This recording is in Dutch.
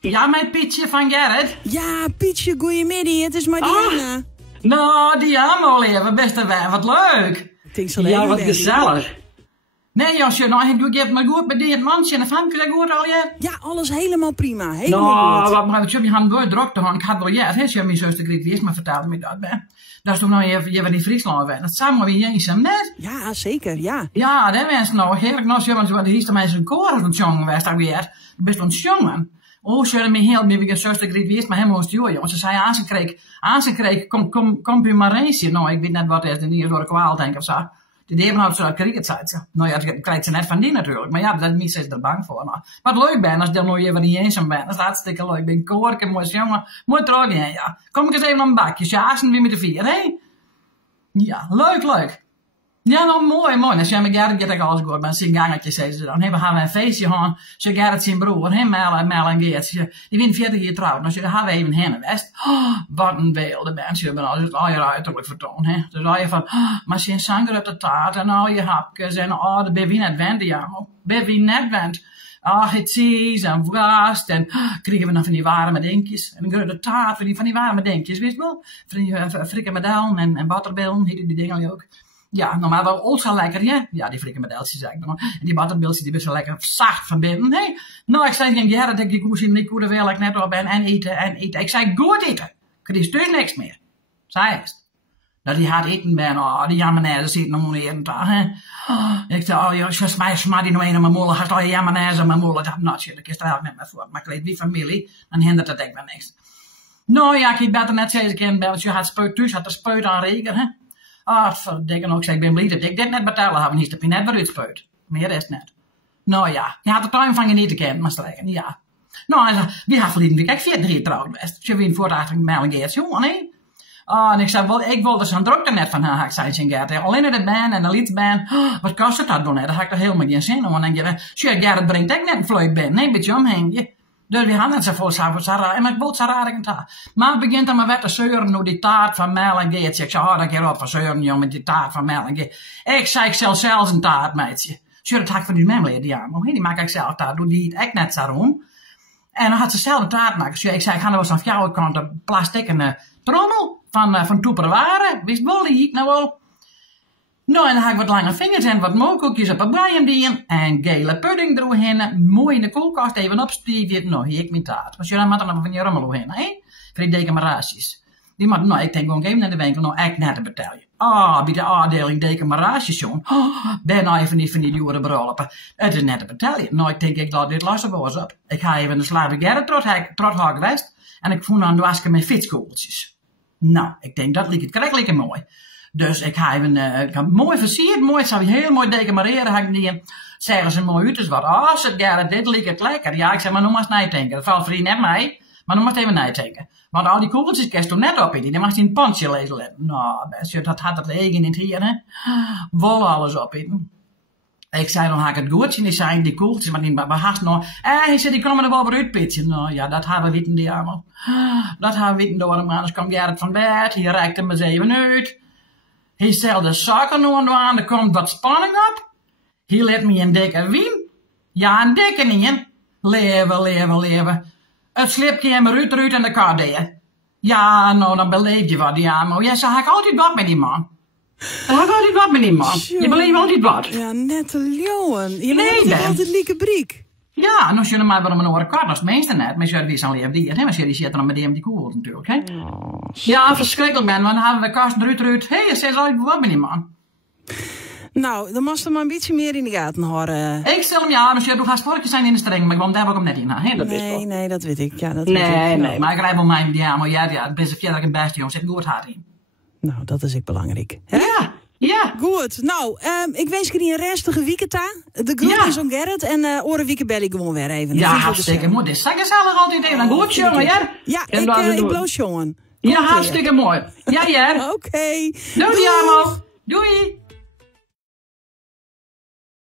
Ja, mijn Pietje van Gerrit. Ja, Pietje, goeiemiddag. Het is Marianne. Nou, die allemaal even, beste wij. Wat leuk. Ja, wat gezellig. Nee, Josje, nou, doe je het maar goed bij dit mansje en de Famke, dat goed al je? Ja, alles helemaal prima. Helemaal goed. Nou, wat je gaan door druk te gaan. Ik had wel hè, je mijn zuster Griet Wies, maar vertelde me dat, hè. Dat is toch nou even in Friesland weg. Dat samen weer eenzaam net. Ja, zeker, ja. Ja, dat mensen nou heerlijk nog, want die is er mensen een koor van het jongen geweest, dat weer. Best wel een jongen. Oh, ze hebben me heel mijn zuster Griet Wies, maar helemaal als jongen. Ze zei aan ze kreeg, kom je maar eens hier. Nou, ik weet net wat het is, niet door de kwaal denk of zo. Die deden had zo dat cricket zei. Nou ja, dat krijgt ze net van die natuurlijk. Maar ja, dat is er bang voor. Nou, wat leuk ben, als je dan nog even niet eenzaam bent. Dat is hartstikke leuk. Ik ben koorken, mooi jongen. Mooi trouw in, ja. Kom ik eens even op een bakje. Sjaarsen weer met de vier, hè? Ja, leuk. Ja, nou mooi. Als jij met Gerrit gaat alles goed. Maar zijn gangetje, zei ze dan. We gaan een feestje gaan. Ze Gerrit zijn broer, hè, Mel en Geert. Die winnen 40 jaar trouwd. Dus gaan we even heen en west. Oh, wat een beelden mensen hebben al het al je uiterlijk vertoond, hè. Dus al je van, maar zijn zanger op de taart en al je hapjes en de ben wie net wend, ja. Ben wie net wend. Het is en vast en kregen we dan van die warme denkjes. En dan de taart van die warme denkjes, wist je wel? Van die frikandellen en butterbillen, heette die dingen ook. Ja, normaal wel ultra lekker, ja? Ja, die frikandelletjes eigenlijk. En die butterbilletjes, die best wel lekker zacht van binnen. Nee, nou, ik zei tegen Gerrit, dat ik koers in de koer wil ik net op ben en eten. Ik zei, goed eten. Ik kreeg dus niks meer. Zei het. Dat hij hard eten ben, die jammernezen zitten nog niet in hè. Ik zei, je smaakt die nog een aan mijn molen, gaat al je jammernezen aan mijn molen. Ik dacht, nou, shit, ik is er met me voor. Maar ik weet wie familie, dan hindert dat ik wel niks. Nou ja, ik ben er net steeds een keer, je had spuit thuis, had er spuit aan regen, hè. Verdikke nog, ik ben blij dat ik dit net betalen heb, niet dat je net weer uitspuit. Meer is het net. Nou ja, je had de tuin van je niet te kennen, maar strijken, ja. Nou, hij zei, wie had verleden week, ik 40 jaar trouwd best. Je wint voor de achter mij een keertje, jongen, hè. En ik zei, ik wilde zo'n drukte net van haar, ik zei, Gerrit, alleen in de band en de liedband, wat kost het dat dan net? Daar had ik er helemaal geen zin in, want dan denk je, Gerrit brengt ik net een vleug binnen, nee, een beetje omheen je. Dus we hadden het zo voor Sarah, en ik wil Sarah ik een taart. Maar het begint dan maar weer te zeuren door die taart van Mel en Geert. Ik zei, dat keer op van zeuren, jongen, met die taart van Mel en Geert. Ik zei, ik zal zelfs een taart, meidje. Zo, dat had ik van die memleer, die arm. Die maak ik zelf taart, doe die het echt net zo rond. En dan had ze zelf een taart maken. Dus ik zei, ik ga nou eens aan jouw kant een plastic en trommel van Tupperware. Wist wel, die hiet nou wel. Nou, en dan had ik wat lange vingers en wat mookkoekjes op een braiem die en gele pudding erheen. Mooi in de koelkast even opstieven. Nou, hier ik mijn taart. Maar jullie moeten dan van die rommel heen, hè? Voor die dekenmarages. Die moet, nou, ik denk gewoon even naar de winkel, nou, echt net te betalen. Bij de afdeling dekenmarages, jongen. Ben even niet van die dure brulpen. Het is net te betalen. Nou, ik denk, ik laat dit lassen voor ons op. Ik ga even een slaap Gerrit trot haar geweest. En ik voel aan de wasken met fietskoeltjes. Nou, ik denk, dat liep het krijgelijk mooi. Dus ik ga even mooi versierd, mooi, het zou je heel mooi decoreren, heb ik die, zeggen ze mooi uit, dus wat, zegt Gerrit, dit liep het lekker. Ja, ik zeg, maar nu mag je nijdenken. Dat valt vriend net mij, maar nu mag je even nijdenken. Want al die koeltjes kerst toen net op in, die mag je in een pantje lezen. Nou, best, dat had het regen in het hier, hè. Wollen alles op in. Ik zei, dan ga ik het goed zien, die zijn die koeltjes, maar die haast nog. Hij zei, die komen er wel weer uitpitchen. Nou ja, dat hebben we weten die allemaal. Dat hebben we weten door hem, anders kwam Gerrit van bed, hier reikt hem eens even uit. Hij stelde de suiker nu en dan, er komt wat spanning op. Hij let me een dikke wien. Ja, een dikke niet. Leven. Het slipje hem eruit en de kar deed. Ja, nou, dan beleef je wat, ja, maar jij zei, ik altijd wat met die man. Je beleeft altijd wat. Ja, net een leeuwen. Je bent altijd lieke briek. Ja, en als je maar wel om een oren kort, als het meeste net. Maar je weet al leef die, hè, maar je zit dan met die om die koel natuurlijk, hè. Ja, verschrikkelijk ben, want dan hebben we kast eruit. Hé, je zegt altijd wat met die man. Nou, dan moest er maar een beetje meer in de gaten houden. Ik stel hem ja, dus je gaat sportjes zijn in de streng, maar ik wil daar ook hem net in. Hè, dat nee, dat weet ik. Ja, dat weet ik. Nee, maar ik rijp wel mij, ja, maar ja, het is verder een beste jongen, zit goed hard in. Nou, dat is ik belangrijk. Hè? Ja. Goed. Nou, ik wens je een rustige weekend. De groetjes aan Gerrit en oren weekend bel ik gewoon weer even. Ja, hartstikke mooi. Dit is gezellig altijd even. Goed, jongen, ja? Ja, ik bloos, jongen. Ja, hartstikke mooi. Ja. Oké. Doei, allemaal. Doei.